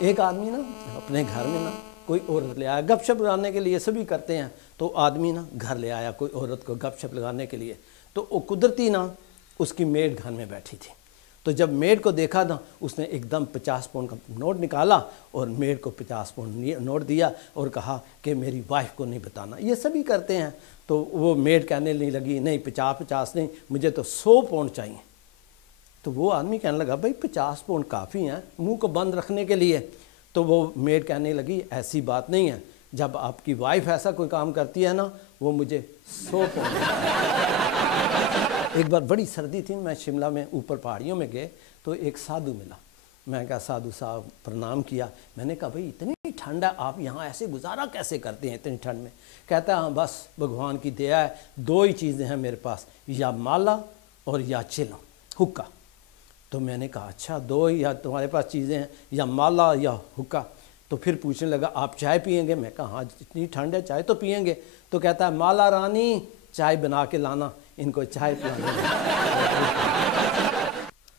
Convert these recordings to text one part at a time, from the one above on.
ایک آدمی نا اپنے گھر میں نا کوئی عورت لے آیا گپ شپ لگانے کے لیے، سبھی کرتے ہیں، تو آدمی نا گھر لے آیا کوئی عورت کو گپ شپ لگانے کے لیے، تو وہ قدرتی نا اس کی میڈ گھر میں بیٹھی تھی، تو جب میڈ کو دیکھا نا اس نے ایک دم 50 پاؤنڈ کا نوٹ نکالا اور میڈ کو 50 پاؤنڈ نوٹ دیا اور کہا کہ میری وائف کو نہیں بتانا، یہ سبھی کرتے ہیں۔ تو وہ میڈ کہنے نہیں لگی نہیں 50 نہیں، مجھے تو 100 پاؤنڈ چاہیے۔ تو وہ آدمی کہنے لگا بھائی 50 پاؤنڈ کافی ہیں منہ کو بند رکھنے کے لیے۔ تو وہ میڈ کہنے لگی ایسی بات نہیں ہے، جب آپ کی وائف ایسا کوئی کام کرتی ہے نا وہ مجھے 100 پاؤنڈ۔ ایک بار بڑی سردی تھی، میں شملہ میں اوپر پہاڑیوں میں گئے تو ایک سادھو ملا، میں کہا سادھو صاحب پرنام کیا، میں نے کہا بھائی اتنی ٹھنڈ ہے آپ یہاں ایسے گزارا کیسے کرتے ہیں اتنی ٹھنڈ میں؟ کہتا ہے ہاں بس بھگوان کی دیا ہے، 2 ہی چیزیں ہیں میرے پاس، یا مالا اور یا چلم حکا۔ تو میں نے کہا اچھا 2 ہی یا تمہارے پاس چیزیں ہیں، یا مالا یا حکا؟ تو پھر پوچھنے لگا آپ چائے پئیں گے؟ میں کہا ہاں اتنی ٹھنڈ ہے چائے تو پئیں گے۔ تو کہتا ہے مالا رانی چائے بنا کے لانا، ان کو چائے پلانا۔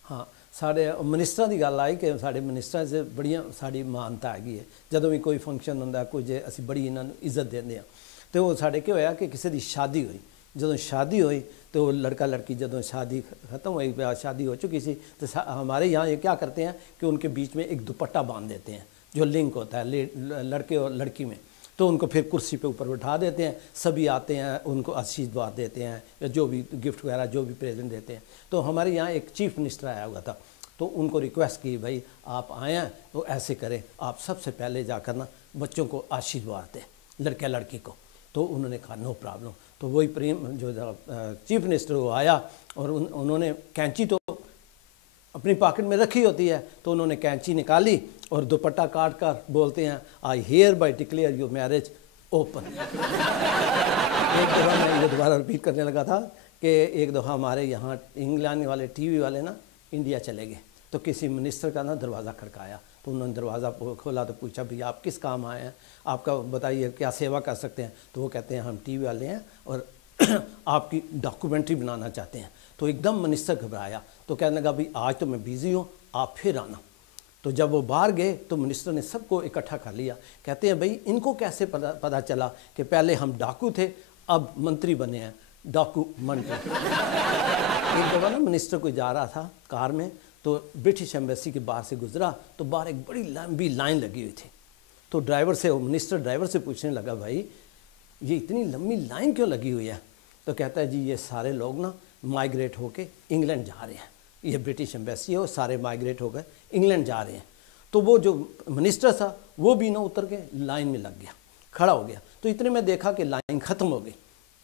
ہاں سارے منسٹر کی گل آئی کہ سارے منسٹر سے بڑی ساری مانتا ہے جدوں بھی کوئی فنکشن ہوتا ہے کچھ اسی بڑی انہوں نے عزت دیندے ہیں۔ تو وہ سارے کیا ہویا کہ کسی دی شادی ہوئی، جدوں شادی ہوئی تو لڑکا لڑکی جدوں شادی ختم ہوئی، شادی ہو چکی سی، تو ہمارے یہاں یہ کیا کرتے ہیں کہ ان کے بیچ میں ایک دوپٹہ باندھ دیتے ہیں جو لنک ہوتا ہے لڑکے اور لڑکی میں، تو ان کو پھر کرسی پہ اوپر بٹھا دیتے ہیں، سبھی آتے ہیں ان کو آشیرواد دیتے ہیں یا جو بھی گفٹ وغیرہ جو بھی پریزنٹ دیتے ہیں۔ تو ہمارے یہاں ایک چیف منسٹر آیا ہوا تھا، تو ان کو ریکویسٹ کی بھائی آپ آئے ہیں تو ایسے کریں آپ سب سے پہلے جا کر نا بچوں کو آشیرواد دیں لڑکے لڑکی کو۔ تو انہوں نے کہا نو پرابلم۔ تو وہی جو چیف منسٹر وہ آیا اور انہوں نے کینچی تو اپنی پاکٹ میں رکھی ہوتی ہے، تو انہوں نے کینچی نکالی اور دوپٹہ کاٹ کر بولتے ہیں I hereby declare your marriage open. ایک دفعہ میں یہ دوبارہ رپیٹ کرنے لگا تھا کہ ایک دفعہ ہمارے یہاں انگلینڈ والے ٹی وی والے نا انڈیا چلے گئے، تو کسی منسٹر کا نا دروازہ کھڑکایا، تو انہوں نے دروازہ کھولا تو پوچھا بھئی آپ کس کام آئے ہیں، آپ کا بتائیے کیا سیوا کر سکتے ہیں؟ تو وہ کہتے ہیں ہم ٹی وی والے ہیں اور آپ کی ڈاکومنٹری بنانا چاہتے ہیں۔ تو ایک دم منسٹر گھبرایا، تو کہنے لگا بھئی آج تو میں بیزی ہوں آپ پھر آنا۔ تو جب وہ باہر گئے تو منسٹر نے سب کو اکٹھا کر لیا، کہتے ہیں بھئی ان کو کیسے پتہ چلا کہ پہلے ہم ڈاکو تھے اب منتری بنے ہیں، ڈاکو منتری۔ ایک دفعہ نا منسٹر کوئی جا رہا تھا کار میں، تو برٹش ایمبیسی کے باہر سے گزرا تو باہر ایک بڑی لمبی لائن لگی ہوئی تھی، تو منسٹر ڈرائیور سے پوچھنے لگا بھائی یہ اتنی لمبی لائن کیوں لگی ہوئی ہے؟ تو کہتا ہے جی یہ سارے لوگ نا مائیگریٹ ہو کے انگلینڈ جا رہے ہیں، یہ برٹش ایمبیسی ہے اور سارے مائیگریٹ ہو کر انگلینڈ جا رہے ہیں۔ تو وہ جو منسٹر تھا وہ بھی نہ اتر کے لائن میں لگ گیا، کھڑا ہو گیا، تو اتنے میں دیکھا کہ لائن ختم ہو گئی۔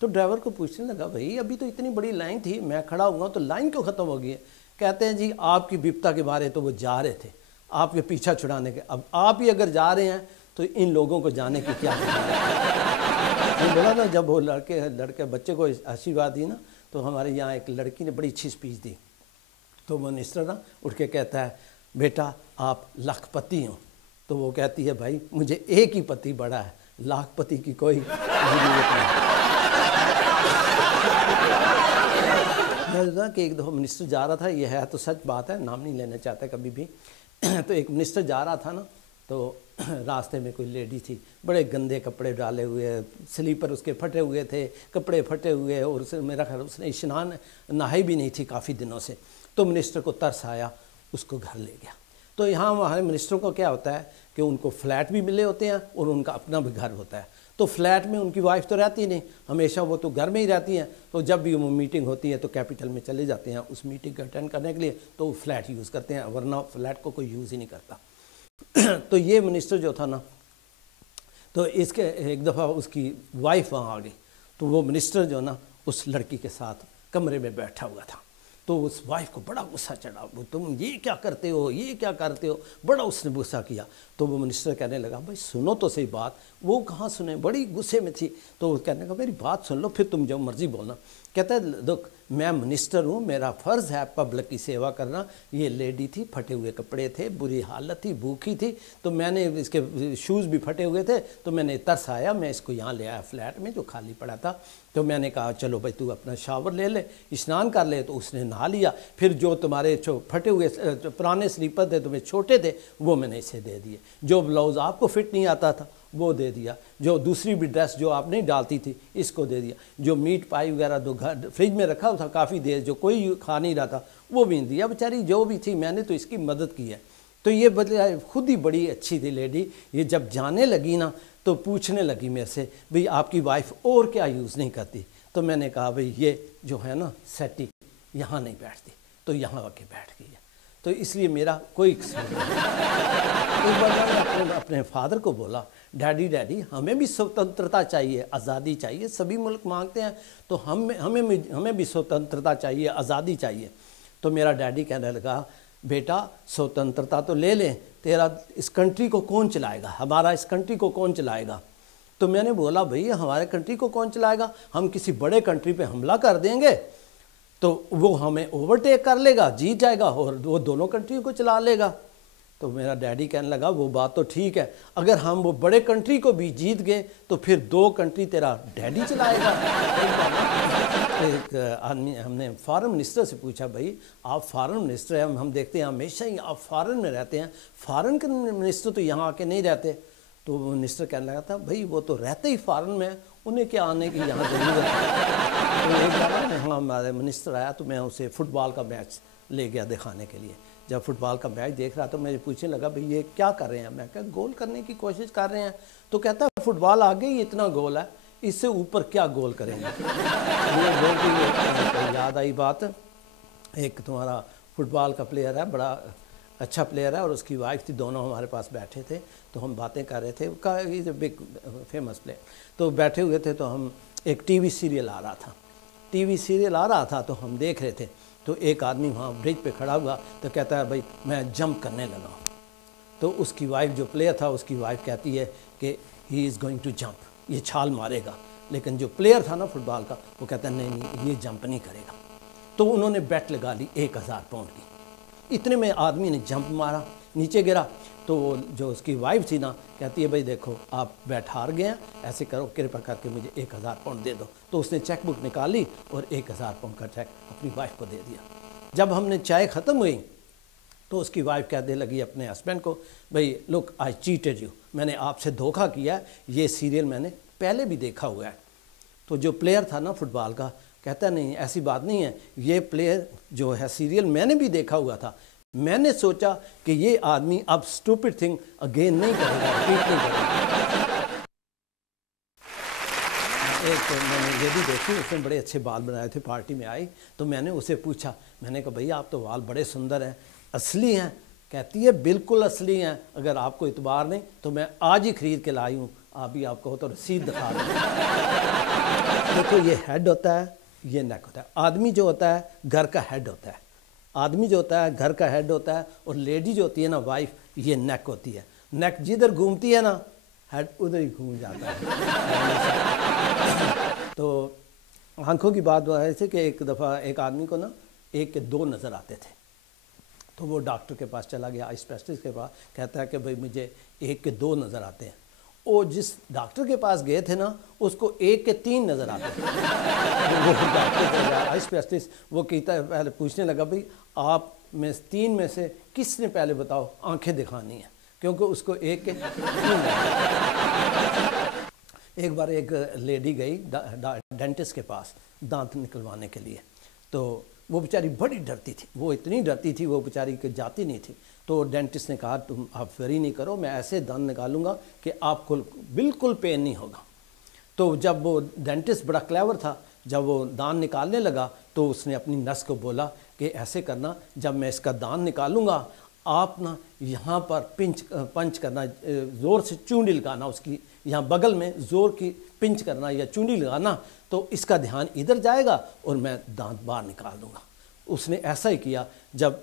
تو ڈرائیور کو پوچھنے لگا بھائی ابھی تو اتنی بڑی لائن تھی، میں کھڑا ہوا تو لائن کیوں ختم ہو گئی ہے؟ کہتے ہیں جی آپ کی بپتا کے بارے تو وہ جا رہے تھے آپ کے پیچھا چھڑانے کے، اب آپ ہی اگر جا رہے ہیں تو ان لوگوں کو جانے کی کیا بولا نا جب وہ لڑکے بچے کو آشیرواد دی نا، تو ہمارے یہاں ایک لڑکی نے بڑی اچھی اسپیچ دی، تو وہ منسٹر نا اٹھ کے کہتا ہے بیٹا آپ لاکھ پتی ہوں، تو وہ کہتی ہے بھائی مجھے ایک ہی پتی بڑا ہے، لاکھ پتی کی کوئی ضرورت نہیں۔ کہ ایک دفعہ منسٹر جا رہا تھا، یہ ہے تو سچ بات ہے، نام نہیں لینا چاہتا کبھی بھی، تو ایک منسٹر جا رہا تھا نا، تو راستے میں کوئی لیڈی تھی، بڑے گندے کپڑے ڈالے ہوئے، سلیپر اس کے پھٹے ہوئے تھے، کپڑے پھٹے ہوئے، اور میرا خیال اس نے اشنان نہائی بھی نہیں تھی کافی دنوں سے۔ تو منسٹر کو ترس آیا، اس کو گھر لے گیا۔ تو یہاں ہمارے منسٹروں کو کیا ہوتا ہے کہ ان کو فلیٹ بھی ملے ہوتے ہیں اور ان کا اپنا بھی گھر ہوتا ہے، تو فلیٹ میں ان کی وائف تو رہتی نہیں ہمیشہ، وہ تو گھر میں ہی رہتی ہیں، تو جب بھی وہ میٹنگ ہوتی ہے تو کیپٹل میں چلے جاتے ہیں اس میٹنگ کو اٹینڈ کرنے کے لیے، تو وہ فلیٹ یوز کرتے ہیں، ورنہ فلیٹ کو کوئی یوز ہی نہیں کرتا۔ تو یہ منسٹر جو تھا نا، تو اس کے ایک دفعہ اس کی وائف وہاں آ گئی، تو وہ منسٹر جو نا اس لڑکی کے ساتھ کمرے میں بیٹھا ہوا تھا، تو اس وائف کو بڑا غصہ چڑھا، تم یہ کیا کرتے ہو، یہ کیا کرتے ہو، بڑا اس نے غصہ کیا۔ تو وہ منسٹر کہنے لگا بھائی سنو تو صحیح بات، وہ کہاں سنے، بڑی غصے میں تھی، تو وہ کہنے لگا میری بات سن لو پھر تم جو مرضی بولنا۔ کہتا ہے دیکھ میں منسٹر ہوں, میرا فرض ہے پبلک کی سیوا کرنا. یہ لیڈی تھی, پھٹے ہوئے کپڑے تھے, بری حالت تھی, بھوکی تھی, تو میں نے اس کے شوز بھی پھٹے ہوئے تھے, تو میں نے ترس آیا, میں اس کو یہاں لے آیا فلیٹ میں جو خالی پڑا تھا. تو میں نے کہا چلو بھائی تو اپنا شاور لے لے, اسنان کر لے. تو اس نے نہا لیا. پھر جو تمہارے پھٹے ہوئے پرانے سلیپر تھے تمہیں چھوٹے تھے, وہ میں نے اسے دے دیے. جو بلاؤز آپ کو فٹ نہیں آتا تھا وہ دے دیا. جو دوسری بھی ڈریس جو آپ نہیں ڈالتی تھی اس کو دے دیا. جو میٹ پائی وغیرہ جو گھر فریج میں رکھا تھا کافی دیر, جو کوئی کھا نہیں رہا تھا, وہ بھی دیا. بیچاری جو بھی تھی میں نے تو اس کی مدد کی ہے. تو یہ خود ہی بڑی اچھی تھی لیڈی. یہ جب جانے لگی نا تو پوچھنے لگی میرے سے, بھئی آپ کی وائف اور کیا یوز نہیں کرتی؟ تو میں نے کہا بھئی یہ جو ہے نا سیٹی یہاں نہیں بیٹھتی, تو یہاں آ کے بیٹھ گئی ہے. تو اس لیے میرا کوئی قصور نہیں. ایک بار میں اپنے فادر کو بولا, ڈیڈی ہمیں بھی سوتنترتا چاہیے, آزادی چاہیے. سبھی ملک مانگتے ہیں تو ہمیں بھی سوتنترتا چاہیے, آزادی چاہیے. تو میرا ڈیڈی کہنے لگا, بیٹا سوتنترتا تو لے لیں, تیرا اس کنٹری کو کون چلائے گا, ہمارا اس کنٹری کو کون چلائے گا؟ تو میں نے بولا بھئی ہمارے کنٹری کو کون چلائے گا؟ ہم کسی بڑے کنٹری پہ حملہ کر دیں گے تو وہ ہمیں اوورٹیک کر لے گا, جیت جائے گا, اور وہ دونوں کنٹریوں کو چلا لے گا. تو میرا ڈیڈی کہنے لگا وہ بات تو ٹھیک ہے, اگر ہم وہ بڑے کنٹری کو بھی جیت گئے تو پھر 2 کنٹری تیرا ڈیڈی چلائے گا. ایک آدمی, ہم نے فارن منسٹر سے پوچھا, بھائی آپ فارن منسٹر ہیں, ہم دیکھتے ہیں ہمیشہ ہی آپ فارن میں رہتے ہیں, فارن کے منسٹر تو یہاں آ کے نہیں رہتے. تو منسٹر کہنے لگا تھا, بھائی وہ تو رہتے ہی فارن میں, انہیں کیا آنے کی یہاں ضرورت ہے. تو ایک بار یہاں ہمارے منسٹر آیا تو میں اسے فٹ بال کا میچ لے گیا دکھانے کے لیے. جب فٹ بال کا میچ دیکھ رہا تو مجھے پوچھنے لگا, بھئی یہ کیا کر رہے ہیں؟ میں کہا گول کرنے کی کوشش کر رہے ہیں. تو کہتا ہے فٹ بال آگے ہی اتنا گول ہے, اس سے اوپر کیا گول کریں گے؟ یہ گول کی یاد آئی بات. ایک تمہارا فٹ بال کا پلیئر ہے, بڑا اچھا پلیئر ہے, اور اس کی وائف تھی, دونوں ہمارے پاس بیٹھے تھے. تو ہم باتیں کر رہے تھے, از اے بگ فیمس پلیئر. تو بیٹھے ہوئے تھے تو ہم ایک ٹی وی سیریل آ رہا تھا تو ہم دیکھ رہے تھے. تو ایک آدمی وہاں برج پہ کھڑا ہوا تو کہتا ہے, بھائی میں جمپ کرنے لگا ہوں. تو اس کی وائف, جو پلیئر تھا, اس کی وائف کہتی ہے کہ ہی از گوئنگ ٹو جمپ, یہ چھال مارے گا. لیکن جو پلیئر تھا نا فٹ بال کا, وہ کہتا ہے نہیں یہ جمپ نہیں کرے گا. تو انہوں نے بیٹ لگا لی 1000 پاؤنڈ کی. اتنے میں آدمی نے جمپ مارا, نیچے گرا. تو وہ جو اس کی وائف تھی نا کہتی ہے, بھائی دیکھو آپ بیٹ ہار گئے ہیں, ایسے کرو کرپا کر کے مجھے 1000 پاؤنڈ دے دو. تو اس نے چیک بک نکالی اور 1000 پاؤنڈ کا چیک اپنی وائف کو دے دیا. جب ہم نے چائے ختم ہوئی تو اس کی وائف کہنے لگی اپنے ہسبینڈ کو, بھئی لک آئی چیٹڈ یو, میں نے آپ سے دھوکہ کیا ہے, یہ سیریل میں نے پہلے بھی دیکھا ہوا ہے. تو جو پلیئر تھا نا فٹ بال کا کہتا نہیں ایسی بات نہیں ہے, یہ پلیئر جو ہے سیریل میں نے بھی دیکھا ہوا تھا. میں نے سوچا کہ یہ آدمی اب اسٹوپڈ تھنگ اگین نہیں کرے گا, ریپیٹ نہیں کرے گا. ایک میں نے یہ بھی دیکھی, اس نے بڑے اچھے بال بنائے تھے, پارٹی میں آئی تو میں نے اسے پوچھا, میں نے کہا بھئی آپ تو بال بڑے سندر ہیں, اصلی ہیں؟ کہتی ہے بالکل اصلی ہیں, اگر آپ کو اعتبار نہیں تو میں آج ہی خرید کے لائی ہوں, آپ بھی آپ کو تو رسید دکھا دیں. دیکھو یہ ہیڈ ہوتا ہے, یہ نیک ہوتا ہے. آدمی جو ہوتا ہے گھر کا ہیڈ ہوتا ہے, آدمی جو ہوتا ہے گھر کا ہیڈ ہوتا ہے, اور لیڈی جو ہوتی ہے نا وائف, یہ نیک ہوتی ہے. نیک جدھر گھومتی ہے نا ہیڈ ادھر ہی گھوم جاتا ہے. تو آنکھوں کی بات وہ ہے کہ ایک دفعہ ایک آدمی کو نا 1 کے 2 نظر آتے تھے. تو وہ ڈاکٹر کے پاس چلا گیا, آئی اسپیشلسٹ کے پاس, کہتا ہے کہ بھئی مجھے 1 کے 2 نظر آتے ہیں. وہ جس ڈاکٹر کے پاس گئے تھے نا اس کو 1 کے 3 نظر آتے تھے. وہ ڈاکٹر آئی اسپیشلسٹ وہ کہتا ہے, پہلے پوچھنے لگا بھئی آپ میں 3 میں سے کس نے پہلے بتاؤ آنکھیں دکھانی ہیں, کیونکہ اس کو 1 کے 3 ایک بار ایک لیڈی گئی ڈینٹسٹ کے پاس دانت نکلوانے کے لیے. تو وہ بیچاری بڑی ڈرتی تھی, وہ اتنی ڈرتی تھی وہ بیچاری کہ جاتی نہیں تھی. تو ڈینٹسٹ نے کہا تم آپ فری نہیں کرو, میں ایسے دانت نکالوں گا کہ آپ کو بالکل پین نہیں ہوگا. تو جب وہ ڈینٹسٹ بڑا کلیور تھا, جب وہ دانت نکالنے لگا تو اس نے اپنی نرس کو بولا کہ ایسے کرنا, جب میں اس کا دانت نکالوں گا آپ نا یہاں پر پنچ کرنا, زور سے چونڈی لگانا, اس کی یہاں بغل میں زور کی پنچ کرنا یا چونڈی لگانا, تو اس کا دھیان ادھر جائے گا اور میں دانت باہر نکال دوں گا. اس نے ایسا ہی کیا. جب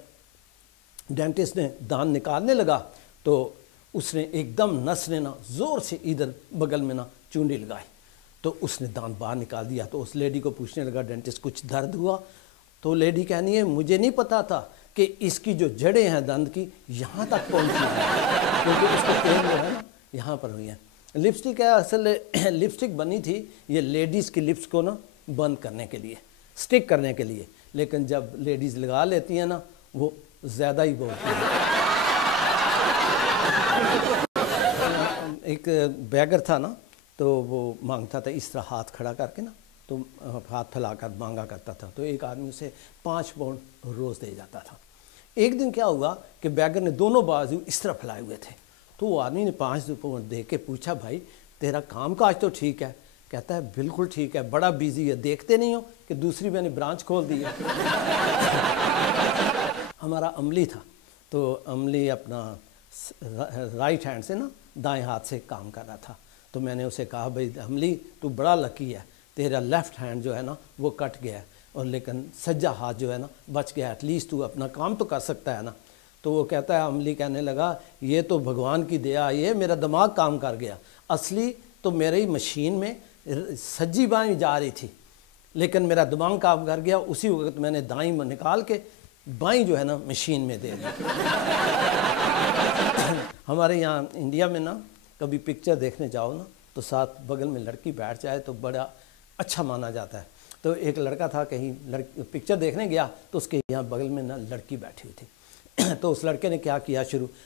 ڈینٹسٹ نے دانت نکالنے لگا تو اس نے ایک دم نس نے نا زور سے ادھر بغل میں نا چونڈی لگائی, تو اس نے دانت باہر نکال دیا. تو اس لیڈی کو پوچھنے لگا ڈینٹسٹ کچھ درد ہوا؟ تو لیڈی کہنی ہے مجھے نہیں پتا تھا کہ اس کی جو جڑیں ہیں دند کی یہاں تک پہنچی ہیں، کیونکہ اس کو پین جو ہے نا یہاں پر ہوئی ہیں۔ لپسٹک ہے، اصل لپسٹک بنی تھی یہ لیڈیز کی لپس کو نا بند کرنے کے لیے، سٹک کرنے کے لیے، لیکن جب لیڈیز لگا لیتی ہیں نا وہ زیادہ ہی بولتی ہیں۔ ایک بیگر تھا نا تو وہ مانگتا تھا اس طرح ہاتھ کھڑا کر کے نا، تو ہاتھ پھیلا کر مانگا کرتا تھا، تو ایک آدمی اسے 5 پاؤنڈ روز دے جاتا تھا۔ ایک دن کیا ہوا کہ بیگر نے دونوں بازو اس طرح پھیلائے ہوئے تھے، تو وہ آدمی نے 5 پاؤنڈ دے کے پوچھا بھائی تیرا کام کاج تو ٹھیک ہے؟ کہتا ہے بالکل ٹھیک ہے، بڑا بیزی ہے، دیکھتے نہیں ہو کہ دوسری میں نے برانچ کھول دی ہے۔ ہمارا عملی تھا، تو عملی اپنا رائٹ ہینڈ سے نا دائیں ہاتھ سے کام کر رہا تھا، تو میں نے اسے کہا بھائی عملی تو بڑا لکی ہے، تیرا لیفٹ ہینڈ جو ہے نا وہ کٹ گیا ہے اور لیکن سجا ہاتھ جو ہے نا بچ گیا، ایٹ لیسٹ تو اپنا کام تو کر سکتا ہے نا۔ تو وہ کہتا ہے عملی کہنے لگا یہ تو بھگوان کی دیا، یہ میرا دماغ کام کر گیا، اصلی تو میری مشین میں سجی بائیں جا رہی تھی لیکن میرا دماغ کام کر گیا، اسی وقت میں نے دائیں نکال کے بائیں جو ہے نا مشین میں دے دی۔ ہمارے یہاں انڈیا میں نا کبھی پکچر دیکھنے جاؤ نا تو ساتھ بغل میں لڑکی بیٹھ جائے تو بڑا اچھا مانا جاتا ہے۔ تو ایک لڑکا تھا کہیں پکچر دیکھنے گیا تو اس کے یہاں بغل میں نا لڑکی بیٹھی ہوئی تھی، تو اس لڑکے نے کیا کیا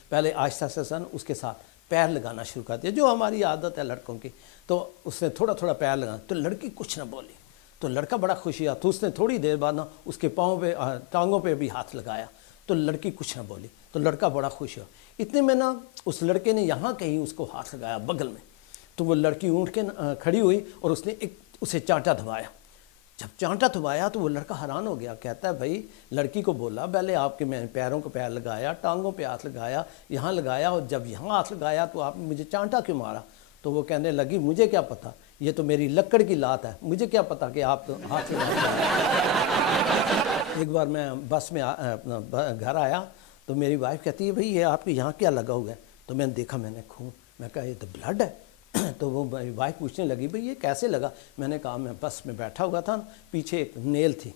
پہلے آہستہ آہستہ اس کے ساتھ پیر لگانا شروع کر دیا، جو ہماری عادت ہے لڑکوں کی، تو اس نے تھوڑا تھوڑا پیر لگانا، تو لڑکی کچھ نہ بولی، تو لڑکا بڑا خوش ہوا، تو اس نے تھوڑی دیر بعد نا اس کے پاؤں پہ ٹانگوں پہ بھی ہاتھ لگایا، تو لڑکی کچھ نہ بولی، تو لڑکا بڑا خوش ہوا۔ اتنے میں نا اس لڑکے نے یہاں کہیں اس کو ہاتھ لگایا بغل میں، تو وہ لڑکی اونٹ کے کھڑی ہوئی اور اس نے اسے چانٹا دھوایا۔ جب چانٹا دھوایا تو وہ لڑکا حیران ہو گیا، کہتا ہے بھائی لڑکی کو بولا پہلے آپ کے میں نے پیروں کو پیر لگایا، ٹانگوں پہ ہاتھ لگایا، یہاں لگایا، اور جب یہاں ہاتھ لگایا تو آپ نے مجھے چانٹا کیوں مارا؟ تو وہ کہنے لگی مجھے کیا پتا، یہ تو میری لکڑ کی لات ہے، مجھے کیا پتا کہ آپ ہاتھ لگاتے ہیں۔ ایک بار میں بس میں اپنا گھر آیا تو میری وائف کہتی ہے بھئی یہ آپ کے یہاں کیا لگا ہوا ہے؟ تو میں نے دیکھا، میں نے خون، میں کہا یہ تو بلڈ ہے۔ تو وہ میری وائف پوچھنے لگی بھئی یہ کیسے لگا؟ میں نے کہا میں بس میں بیٹھا ہوا تھا، پیچھے ایک نیل تھی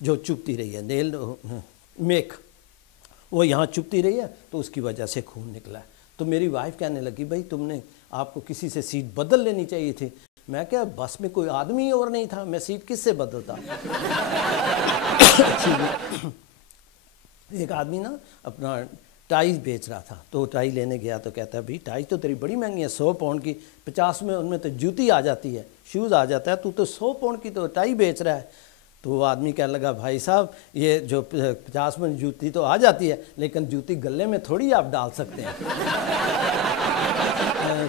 جو چبھتی رہی ہے، نیل میک، وہ یہاں چبھتی رہی ہے تو اس کی وجہ سے خون نکلا ہے۔ تو میری وائف کہنے لگی بھئی تم نے آپ کو کسی سے سیٹ بدل لینی چاہیے تھی۔ میں کہا بس میں کوئی آدمی اور نہیں تھا، میں سیٹ کس سے بدلتا؟ ایک آدمی نا اپنا ٹائز بیچ رہا تھا، تو ٹائی لینے گیا تو کہتا ہے بھئی ٹائی تو تیری بڑی مہنگی ہے، 100 پاؤنڈ کی، 50 میں ان میں تو جوتی آ جاتی ہے، شوز آ جاتا ہے، تو 100 پاؤنڈ کی تو ٹائی بیچ رہا ہے۔ تو وہ آدمی کہنے لگا بھائی صاحب یہ جو 50 میں جوتی تو آ جاتی ہے لیکن جوتی گلے میں تھوڑی آپ ڈال سکتے ہیں۔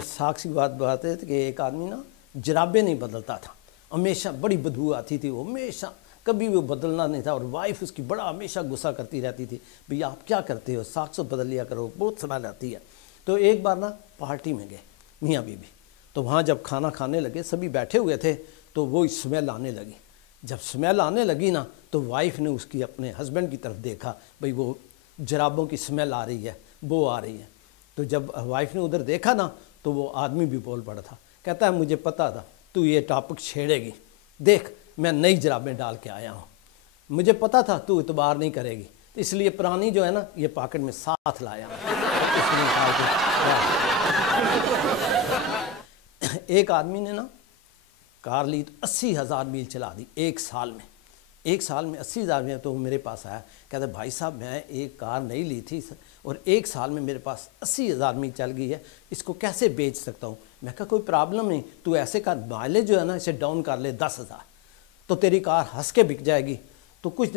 ساکھ سی بات ہے کہ ایک آدمی نا جرابیں نہیں بدلتا تھا، ہمیشہ بڑی بدبو آتی تھی، وہ ہمیشہ کبھی وہ بدلنا نہیں تھا، اور وائف اس کی بڑا ہمیشہ غصہ کرتی رہتی تھی بھئی آپ کیا کرتے ہو، ساکھ سے بدل لیا کرو، بہت سمیل آتی ہے۔ تو ایک بار نا پارٹی میں گئے میاں بیوی، تو وہاں جب کھانا کھانے لگے سبھی بیٹھے ہوئے تھے تو وہ سمیل آنے لگی، جب سمیل آنے لگی نا تو وائف نے اس کی اپنے ہسبینڈ کی طرف دیکھا، بھئی وہ جرابوں کی سمیل آ رہی ہے، بو آ رہی ہے۔ تو جب وائف نے ادھر دیکھا نا تو وہ آدمی بھی بول پڑا تھا، کہتا ہے مجھے پتا تھا تو یہ ٹاپک چھیڑے گی، دیکھ میں نئی جرابیں ڈال کے آیا ہوں، مجھے پتا تھا تو اعتبار نہیں کرے گی، اس لیے پرانی جو ہے نا یہ پاکٹ میں ساتھ لایا ہوں۔ ایک آدمی نے نا کار لی تو 80,000 میل چلا دی ایک سال میں، 80,000 میں، تو وہ میرے پاس آیا، کہتا ہے بھائی صاحب میں ایک کار نہیں لی تھی اور ایک سال میں میرے پاس 80,000 میل چل گئی ہے، اس کو کیسے بیچ سکتا ہوں؟ میں کہا کوئی پرابلم نہیں، تو ایسے کر مائلیج جو ہے نا اسے ڈاؤن کر لے 10,000 تو تیری کار ہنس کے بک جائے گی۔ تو کچھ